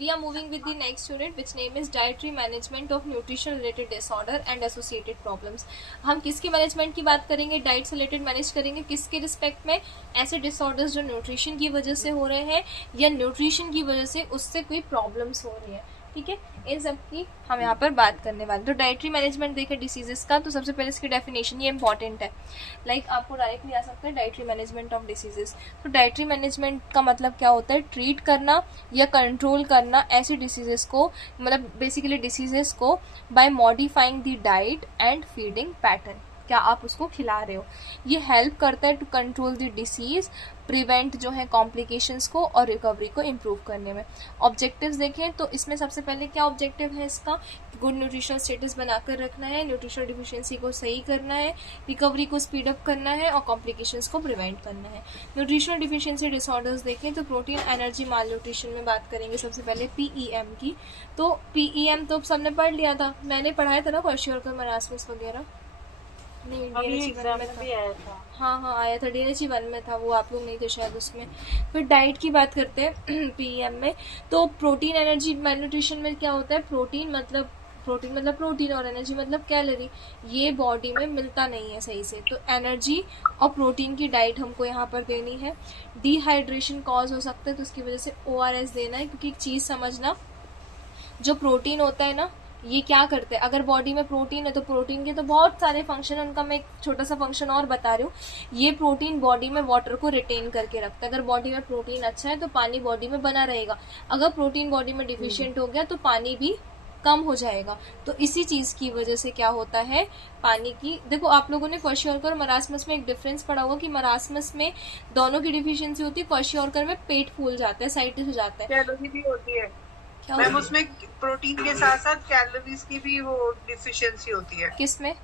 We are moving with the next unit which name is dietary management of nutrition related disorder and associated problems. हम किसकी management की बात करेंगे? Diet से related manage करेंगे किसके रिस्पेक्ट में? ऐसे डिसऑर्डर्स जो न्यूट्रिशन की वजह से हो रहे हैं या न्यूट्रिशन की वजह से उससे कोई प्रॉब्लम्स हो रही है, ठीक है, इन सब की हम यहाँ पर बात करने वाले। तो डाइटरी मैनेजमेंट देखें डिसीजेस का, तो सबसे पहले इसकी डेफिनेशन ये इंपॉर्टेंट है, लाइक आपको डायरेक्टली आ सकता है डाइटरी मैनेजमेंट ऑफ डिसीजेस। तो डाइटरी मैनेजमेंट का मतलब क्या होता है? ट्रीट करना या कंट्रोल करना ऐसी डिसीजेस को, मतलब बेसिकली डिसीजेस को by modifying the diet and feeding pattern. क्या आप उसको खिला रहे हो? ये हेल्प करता है to control the disease, prevent जो है कॉम्प्लिकेशंस को और रिकवरी को इम्प्रूव करने में। ऑब्जेक्टिव्स देखें तो इसमें सबसे पहले क्या ऑब्जेक्टिव है इसका? गुड न्यूट्रिशनल स्टेटस बनाकर रखना है, न्यूट्रिशनल डिफिशियंसी को सही करना है, रिकवरी को स्पीड अप करना है और कॉम्प्लिकेशंस को प्रिवेंट करना है। न्यूट्रिशनल डिफिशियंसी डिसऑर्डर्स देखें तो प्रोटीन एनर्जी माल न्यूट्रिशन में बात करेंगे सबसे पहले PEM की। तो PEM तो सबने पढ़ लिया था, मैंने पढ़ाया था ना क्वेश्चन मरासमस वगैरह, नहीं DNHE 1 में था। हाँ आया था, DNHE 1 में था, वो आप लोग नहीं थे शायद उसमें। फिर डाइट की बात करते हैं PEM में। तो प्रोटीन एनर्जी मैलन्यूट्रिशन में क्या होता है? प्रोटीन मतलब प्रोटीन और एनर्जी मतलब कैलोरी, ये बॉडी में मिलता नहीं है सही से, तो एनर्जी और प्रोटीन की डाइट हमको यहाँ पर देनी है। डिहाइड्रेशन कॉज हो सकता है तो उसकी वजह से ORS देना है, क्योंकि एक चीज समझना, जो प्रोटीन होता है ना ये क्या करते हैं, अगर बॉडी में प्रोटीन है तो प्रोटीन के तो बहुत सारे फंक्शन है, उनका मैं एक छोटा सा फंक्शन और बता रही हूँ। ये प्रोटीन बॉडी में वाटर को रिटेन करके रखता है। अगर बॉडी में प्रोटीन अच्छा है तो पानी बॉडी में बना रहेगा, अगर प्रोटीन बॉडी में डिफिशिएंट हो गया तो पानी भी कम हो जाएगा। तो इसी चीज की वजह से क्या होता है, पानी की, देखो आप लोगों ने क्वेश्चन और मरासमस में एक डिफरेंस पढ़ा होगा कि मरासमस में दोनों की डिफिशियंसी होती है, क्वेश्चन में पेट फूल जाता है, साइटिस हो जाता है, कैलोरी भी होती है मैम उसमें, प्रोटीन के साथ साथ कैलोरीज की भी वो डिफिशियंसी होती है। किसमें?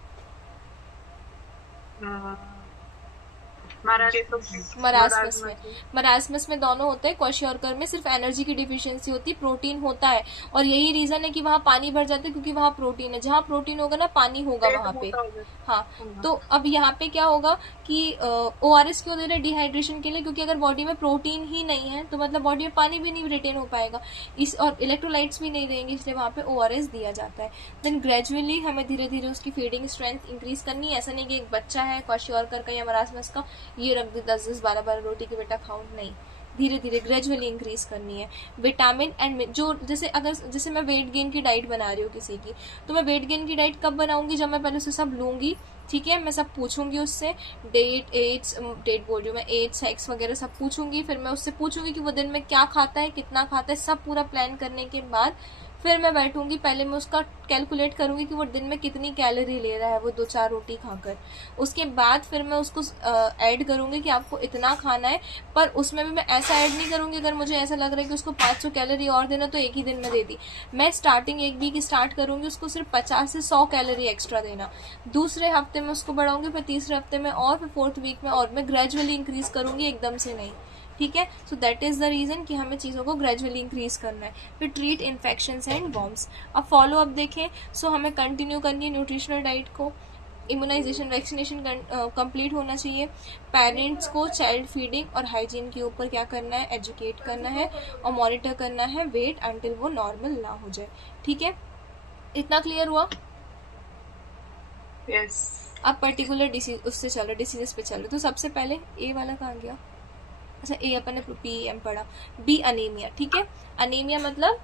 मरासमस में दोनों होते हैं, क्वेश्चन में सिर्फ एनर्जी की डिफिशियंसी होती है, प्रोटीन होता है, और यही रीजन है कि वहाँ पानी भर जाता है, क्योंकि वहाँ प्रोटीन है, जहाँ प्रोटीन होगा ना पानी होगा वहाँ पे। हाँ, तो अब यहाँ पे क्या होगा कि ORS क्यों दे रहे हैं? डिहाइड्रेशन के लिए, क्योंकि अगर बॉडी में प्रोटीन ही नहीं है तो मतलब बॉडी में पानी भी नहीं रिटेन हो पाएगा, इस और इलेक्ट्रोलाइट्स भी नहीं रहेंगे, इसलिए वहाँ पे ORS दिया जाता है। देन ग्रेजुअली हमें धीरे धीरे उसकी फीडिंग स्ट्रेंथ इंक्रीज करनी है। ऐसा नहीं कि एक बच्चा है क्वेश्चन का या मरासमस का, ये रख दे 10-10 12-12 रोटी के बेटा खाओ, नहीं, धीरे धीरे ग्रेजुअली इंक्रीज करनी है। विटामिन एंड जो जैसे मैं वेट गेन की डाइट बना रही हूँ किसी की, तो मैं वेट गेन की डाइट कब बनाऊंगी? जब मैं पहले उसे सब लूंगी, ठीक है, मैं सब पूछूंगी उससे, डेट बोल रही हूँ मैं, एज, सेक्स वगैरह सब पूछूंगी, फिर मैं उससे पूछूंगी कि वो दिन में क्या खाता है, कितना खाता है, सब पूरा प्लान करने के बाद फिर मैं बैठूंगी, पहले मैं उसका कैलकुलेट करूंगी कि वो दिन में कितनी कैलोरी ले रहा है वो 2-4 रोटी खाकर। उसके बाद फिर मैं उसको ऐड करूंगी कि आपको इतना खाना है, पर उसमें भी मैं ऐसा ऐड नहीं करूंगी अगर मुझे ऐसा लग रहा है कि उसको 500 कैलोरी और देना तो एक ही दिन में दे दी। मैं स्टार्टिंग एक वीक स्टार्ट करूंगी, उसको सिर्फ 50 से 100 कैलोरी एक्स्ट्रा देना, दूसरे हफ्ते में उसको बढ़ाऊंगी, फिर तीसरे हफ्ते में और, फिर 4th वीक में और, मैं ग्रेजुअली इंक्रीज करूंगी, एकदम से नहीं, ठीक है। So that is the reason कि हमें चीज़ों को ग्रेजुअली इंक्रीज करना है। फिर ट्रीट इन्फेक्शंस एंड वॉर्म्स। अब फॉलो अप देखें, सो हमें कंटिन्यू करनी है न्यूट्रिशनल डाइट को, इम्यूनाइजेशन वैक्सीनेशन कंप्लीट होना चाहिए, पेरेंट्स को चाइल्ड फीडिंग और हाइजीन के ऊपर क्या करना है, एजुकेट करना है और मॉनिटर करना है वेट अंटिल वो नॉर्मल ना हो जाए, ठीक है, इतना क्लियर हुआ? यस। अब पर्टिकुलर डिसीज उससे चलो, डिसीजेस पे चलो। तो सबसे पहले ए वाला कहाँ गया? अच्छा, ए अपन ने PEM पढ़ा। बी अनीमिया, ठीक है, अनीमिया मतलब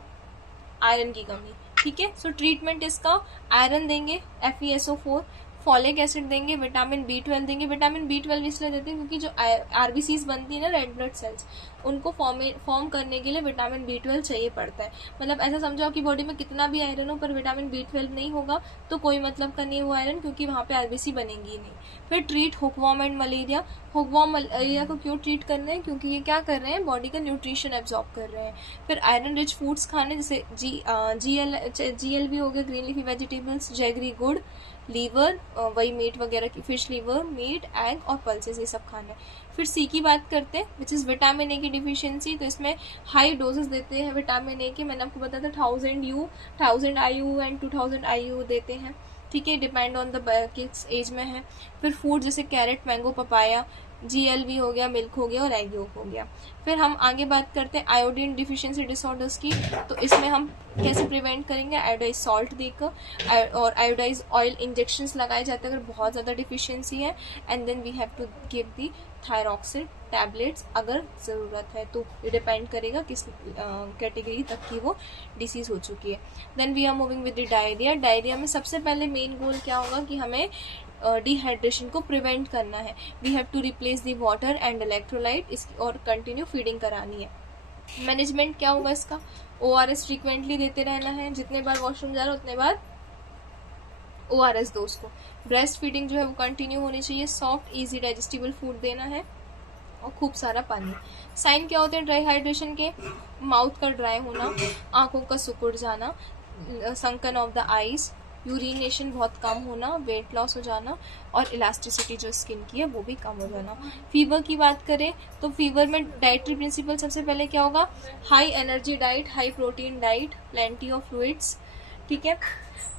आयरन की कमी, ठीक है। सो ट्रीटमेंट इसका आयरन देंगे, FeSO4, फॉलिक एसिड देंगे, विटामिन B12 देंगे। विटामिन B12 इसलिए देते हैं क्योंकि जो RBCs बनती है ना, रेड ब्लड सेल्स, उनको फॉर्म करने के लिए विटामिन B12 चाहिए पड़ता है। मतलब ऐसा समझो कि बॉडी में कितना भी आयरन हो पर विटामिन B12 नहीं होगा तो कोई मतलब का नहीं है वो आयरन, क्योंकि वहाँ पे RBC बनेगी ही नहीं। फिर ट्रीट हुकवॉर्म एंड मलेरिया। हुकवॉर्म मलेरिया को क्यों ट्रीट करना है? क्योंकि ये क्या कर रहे हैं, बॉडी का न्यूट्रिशन एब्जॉर्ब कर रहे हैं। फिर आयरन रिच फूड्स खाने, जैसे GLB हो गया, ग्रीन लीफी वेजिटेबल्स, जैगरी, गुड़, लीवर, वही मीट वगैरह की, फिश लीवर, मीट, एग और पल्सेस, ये सब खाना है। फिर सी की बात करते हैं, विच इज़ विटामिन ए की डिफिशियंसी। तो इसमें हाई डोजेस देते हैं विटामिन ए के, मैंने आपको बताया था 1000 IU एंड 2000 IU देते हैं, ठीक है, डिपेंड ऑन द किस एज में है। फिर फूड जैसे कैरेट, मैंगो, पपाया, GLB हो गया, मिल्क हो गया और एग योक हो गया। फिर हम आगे बात करते हैं आयोडीन डिफिशिएंसी डिसऑर्डर्स की। तो इसमें हम कैसे प्रिवेंट करेंगे? आयोडाइज सॉल्ट देकर और आयोडाइज ऑयल इंजेक्शंस लगाए जाते हैं अगर बहुत ज़्यादा डिफिशियंसी है। And then we have to give the thyroxine tablets अगर ज़रूरत है। तो डिपेंड करेगा किस कैटेगरी तक की वो डिसीज़ हो चुकी है। Then we are moving with the diarrhoea. Diarrhoea में सबसे पहले मेन गोल क्या होगा कि हमें डिहाइड्रेशन को प्रिवेंट करना है। We have to replace the water and electrolyte और कंटिन्यू फीडिंग करानी है। मैनेजमेंट क्या होगा इसका? ORS फ्रीक्वेंटली देते रहना है, जितने बार वॉशरूम जा रहा है उतने बार ORS दो उसको। ब्रेस्ट फीडिंग जो है वो कंटिन्यू होनी चाहिए। सॉफ्ट इजी डाइजेस्टिबल फूड देना है और खूब सारा पानी। साइन क्या होते हैं ड्राई हाइड्रेशन के? माउथ का ड्राई होना, आंखों का सिकुड़ जाना, sunken of the eyes, urination बहुत कम होना, वेट लॉस हो जाना और इलास्टिसिटी जो स्किन की है वो भी कम हो जाना। फीवर की बात करें तो फीवर में डाइटरी प्रिंसिपल सबसे पहले क्या होगा? High energy diet, high protein diet, plenty of fluids. ठीक है,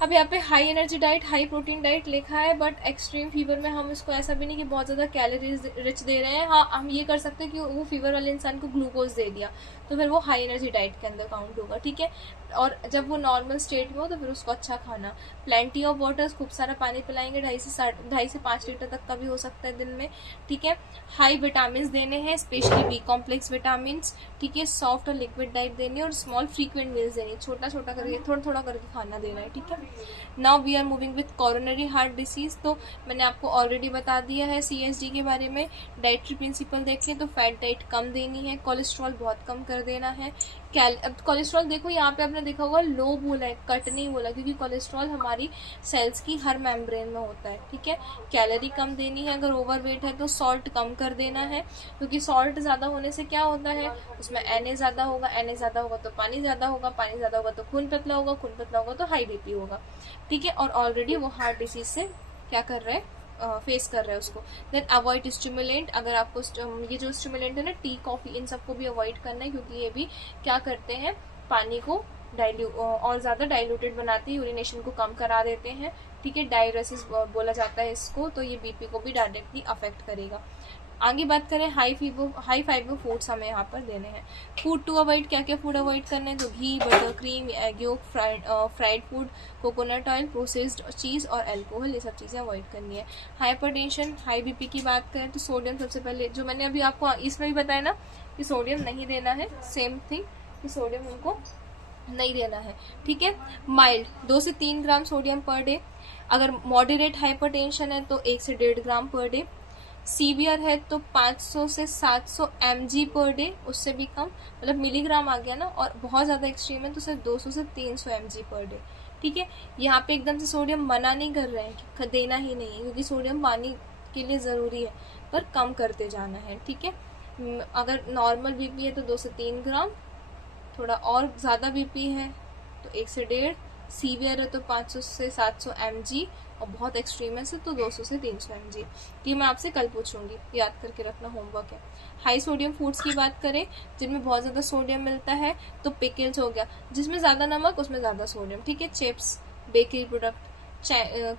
अब यहाँ पे high energy diet, high protein diet लिखा है, बट एक्सट्रीम फीवर में हम इसको ऐसा भी नहीं कि बहुत ज़्यादा कैलोरीज रिच दे रहे हैं। हाँ, हम ये कर सकते हैं कि वो फीवर वाले इंसान को ग्लूकोज दे दिया तो फिर वो हाई एनर्जी डाइट के अंदर काउंट होगा। ठीक है, और जब वो नॉर्मल स्टेट में हो तो फिर उसको अच्छा खाना। प्लेंटी ऑफ वाटर्स, खूब सारा पानी पिलाएंगे, 2.5 से 5 लीटर तक का भी हो सकता है दिन में। ठीक है, हाई विटामिन देने हैं, स्पेशली बी कॉम्प्लेक्स विटामिन। ठीक है, सॉफ्ट और लिक्विड डाइट देनी है और स्मॉल फ्रीक्वेंट मील्स देनी है, छोटा छोटा करके थोड़ा थोड़ा करके खाना देना है। ठीक है, now we are moving with coronary heart disease. तो मैंने आपको ऑलरेडी बता दिया है CSD के बारे में। डाइटरी प्रिंसिपल देख लें तो फैट डाइट कम देनी है, कोलेस्ट्रॉल बहुत कम कर देना है। अब कोलेस्ट्रॉल देखो यहाँ पे आपने देखा होगा लो बोला है, कट नहीं बोला, क्योंकि कोलेस्ट्रॉल हमारी सेल्स की हर मेम्ब्रेन में होता है। ठीक है, कैलोरी कम देनी है। अगर ओवरवेट है तो सॉल्ट कम कर देना है, क्योंकि सॉल्ट ज़्यादा होने से क्या होता है, उसमें Na ज़्यादा होगा, Na ज़्यादा होगा तो पानी ज़्यादा होगा, पानी ज़्यादा होगा तो खून पतला होगा, खून पतला होगा तो हाई BP होगा। ठीक है, और ऑलरेडी वो हार्ट डिसीज से क्या कर रहे हैं, फेस कर रहे हैं उसको। Then avoid stimulant. अगर आपको ये जो स्टिमुलेंट है ना, टी, कॉफी, इन सबको भी अवॉइड करना है, क्योंकि ये भी क्या करते हैं, पानी को और ज़्यादा डाइल्यूटेड बनाते हैं, यूरिनेशन को कम करा देते हैं। ठीक है, डायरेसिस बोला जाता है इसको। तो ये BP को भी डायरेक्टली अफेक्ट करेगा। आगे बात करें हाई फाइबर फूड्स हमें यहाँ पर देने हैं। फूड टू अवॉइड, क्या क्या फूड अवॉइड करने हैं? तो ghee, butter, cream, egg yolk, fried food, coconut oil, processed cheese और अल्कोहल, ये सब चीज़ें अवॉइड करनी है। हाइपरटेंशन, हाई BP की बात करें तो सोडियम सबसे पहले, जो मैंने अभी आपको इसमें भी बताया ना कि सोडियम नहीं देना है, सेम थिंग कि सोडियम उनको नहीं देना है। ठीक है, माइल्ड 2 से 3 ग्राम सोडियम पर डे। अगर मॉडरेट हाइपरटेंशन है तो 1 से 1.5 ग्राम पर डे। सीवियर है तो 500 से 700 mg पर डे, उससे भी कम, मतलब मिलीग्राम आ गया ना। और बहुत ज़्यादा एक्सट्रीम है तो सिर्फ 200 से 300 mg पर डे। ठीक है, यहाँ पे एकदम से सोडियम मना नहीं कर रहे हैं कि देना ही नहीं है, क्योंकि सोडियम पानी के लिए ज़रूरी है, पर कम करते जाना है। ठीक है, अगर नॉर्मल BP है तो 2 से 3 ग्राम, थोड़ा और ज़्यादा BP है तो 1 से 1.5, सीवियर है तो 500 से 700 mg, और बहुत एक्सट्रीम है तो 200 से 300 mg। ये मैं आपसे कल पूछूंगी, याद करके रखना, होमवर्क है। हाई सोडियम फूड्स की बात करें जिनमें बहुत ज़्यादा सोडियम मिलता है तो पिकल्स हो गया, जिसमें ज़्यादा नमक उसमें ज़्यादा सोडियम। ठीक है, chips, bakery product,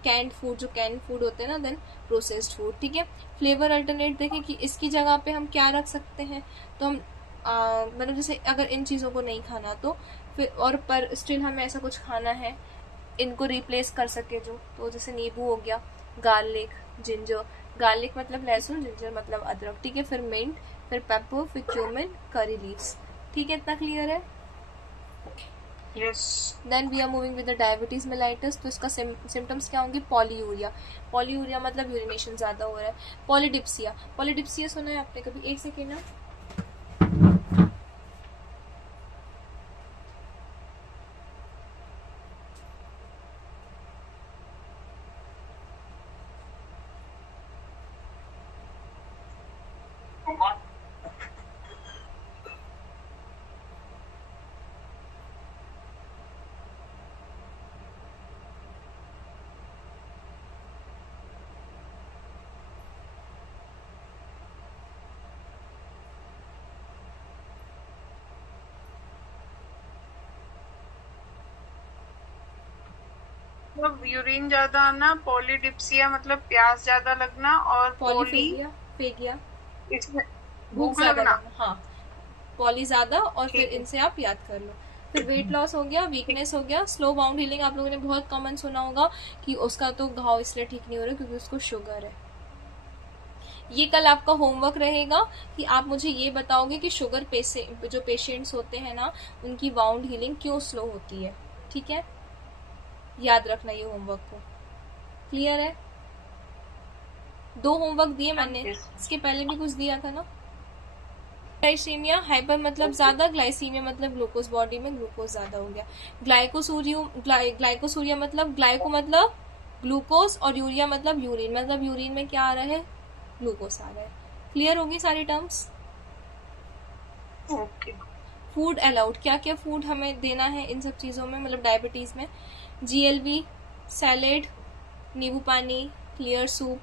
canned food, जो कैंड फूड होते हैं ना, देन प्रोसेस्ड फूड। ठीक है, फ्लेवर अल्टरनेट देखें कि इसकी जगह पे हम क्या रख सकते हैं। तो हम मतलब जैसे अगर इन चीज़ों को नहीं खाना तो फिर, और पर स्टिल हमें ऐसा कुछ खाना है इनको रिप्लेस कर सके जो, तो जैसे नींबू हो गया, गार्लिक, जिंजर, गार्लिक मतलब लहसुन, जिंजर मतलब अदरक। ठीक है, फिर मिंट, फिर पेपर, फिर क्यूमिन, करी लीव्स। ठीक है, इतना क्लियर है? Yes. Then we are moving with the diabetes mellitus. तो इसका सिम्टम्स क्या होंगे? पॉलीयूरिया। पॉलीयूरिया मतलब यूरिनेशन ज़्यादा हो रहा है। पॉलीडिप्सिया, पॉलीडिप्सिया सुना है आपने कभी? एक सेकेंड ना, मतलब यूरिन ज्यादा आना, पॉलीडिप्सिया मतलब प्यास ज्यादा लगना, और पॉलीफेगिया, फेगिया, इसमें भूख भूख ज्यादा लगना। लगना, हाँ, पॉली ज्यादा, और फिर ठीक है। इनसे आप याद कर लो। फिर वेट लॉस हो गया, वीकनेस हो गया, स्लो बाउंड हीलिंग आप लोगों ने बहुत कॉमन सुना होगा कि उसका तो घाव इसलिए ठीक नहीं हो रहा क्योंकि उसको शुगर है। ये कल आपका होमवर्क रहेगा कि आप मुझे ये बताओगे कि शुगर जो पेशेंट्स होते हैं ना, उनकी बाउंड हीलिंग क्यों स्लो होती है। ठीक है, याद रखना ये होमवर्क को। क्लियर है? 2 होमवर्क दिए मैंने, इसके पहले भी कुछ दिया था ना। ग्लाइसीमिया, हाइपर मतलब ज्यादा, ग्लाइसीमिया मतलब ग्लूकोज बॉडी में ग्लूकोज ज्यादा हो गया। ग्लाइकोसूरिया मतलब ग्लाइको मतलब ग्लूकोज, और यूरिया मतलब यूरिन में क्या आ रहा है, ग्लूकोज आ रहा है। क्लियर होगी सारी टर्म्स? ओके। फूड अलाउड, क्या क्या फूड हमें देना है इन सब चीज़ों में, मतलब डायबिटीज़ में, GLB, सैलेड, नींबू पानी, क्लियर सूप,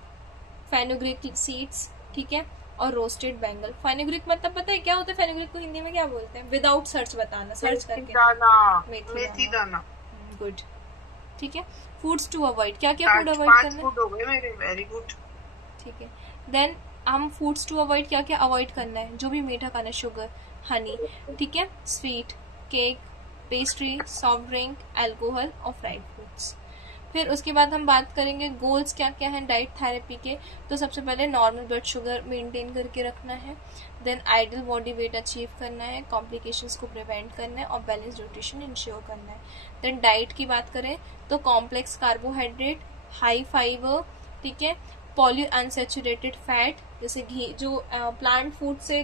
फेनुग्रीक सीड्स, ठीक है, और रोस्टेड बैंगल। फेनुग्रीक मतलब पता है क्या होता है? फेनुग्रीक को हिंदी में क्या बोलते हैं? विदाउट सर्च बताना, सर्च करके। मेथी दाना। गुड, ठीक है। फूड्स टू अवॉइड, क्या क्या फूड आज अवॉइड 5 करना है? फूड हो गए मेरे, वेरी गुड। ठीक है, देन हम फूड्स टू अवॉइड क्या क्या अवॉइड करना है? जो भी मीठा खाना है, शुगर, हनी, ठीक है, sweet, cake, pastry, soft drink, alcohol और फ्राइड फूड्स। फिर उसके बाद हम बात करेंगे गोल्स क्या क्या हैं डाइट थेरेपी के। तो सबसे पहले नॉर्मल ब्लड शुगर मेंटेन करके रखना है, then ideal body weight achieve करना है, कॉम्प्लिकेशंस को प्रिवेंट करना है और बैलेंस न्यूट्रिशन इंश्योर करना है। देन डाइट की बात करें तो कॉम्प्लेक्स कार्बोहाइड्रेट, हाई फाइबर, ठीक है, पॉली अनसेचुरेटेड फैट, जैसे घी, जो प्लांट फूड से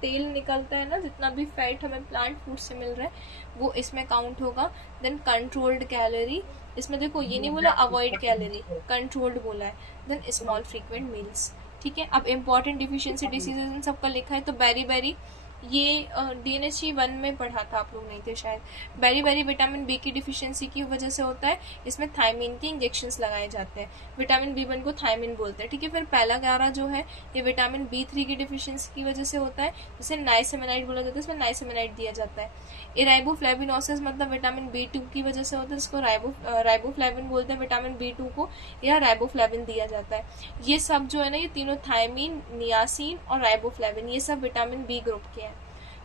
तेल निकलता है ना, जितना भी फैट हमें प्लांट फूड से मिल रहा है वो इसमें काउंट होगा। देन कंट्रोल्ड कैलोरी, इसमें देखो ये नहीं बोला अवॉइड कैलोरी, कंट्रोल्ड बोला है। देन स्मॉल फ्रीक्वेंट मील्स, ठीक है। अब इम्पॉर्टेंट डिफिशियंसी डिसीजेज इन सबका लिखा है, तो बेरी बेरी, ये DNHE 1 में पढ़ा था, आप लोग नहीं थे शायद। बेरी बेरी विटामिन बी की डिफिशियंसी की वजह से होता है, इसमें थायमिन के इंजेक्शंस लगाए जाते हैं। विटामिन B1 को थायमिन बोलते हैं, ठीक है। फिर पहला 11 जो है ये विटामिन B3 की डिफिशियंसी की वजह से होता है, जिसे नाइसेमेनाइड बोला जाता है, इसमें नाइसेमेनाइड दिया जाता है। इराइबोफ्लेविनोसिस मतलब विटामिन B2 की वजह से होता है, जिसको राइबोफ्लेविन बोलते हैं विटामिन B2 को, या राइबोफ्लेविन दिया जाता है। ये सब जो है ना, ये तीनों थायमिन, नियासिन और राइबोफ्लेविन, ये सब विटामिन बी ग्रुप के हैं।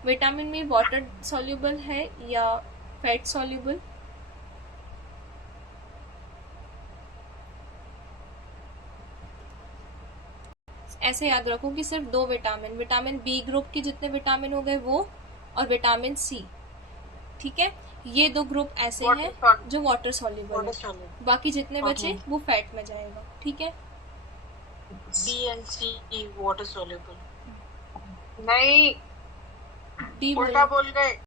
विटामिन में वाटर सॉल्युबल है या फैट सॉल्युबल? ऐसे याद रखो कि सिर्फ 2 विटामिन बी ग्रुप के जितने विटामिन हो गए वो, और विटामिन सी, ठीक है। ये 2 ग्रुप ऐसे हैं जो वाटर सॉल्युबल है, बाकी जितने बचे वो फैट में जाएगा, ठीक है। B and C water soluble नहीं, डी उल्टा बोल गए।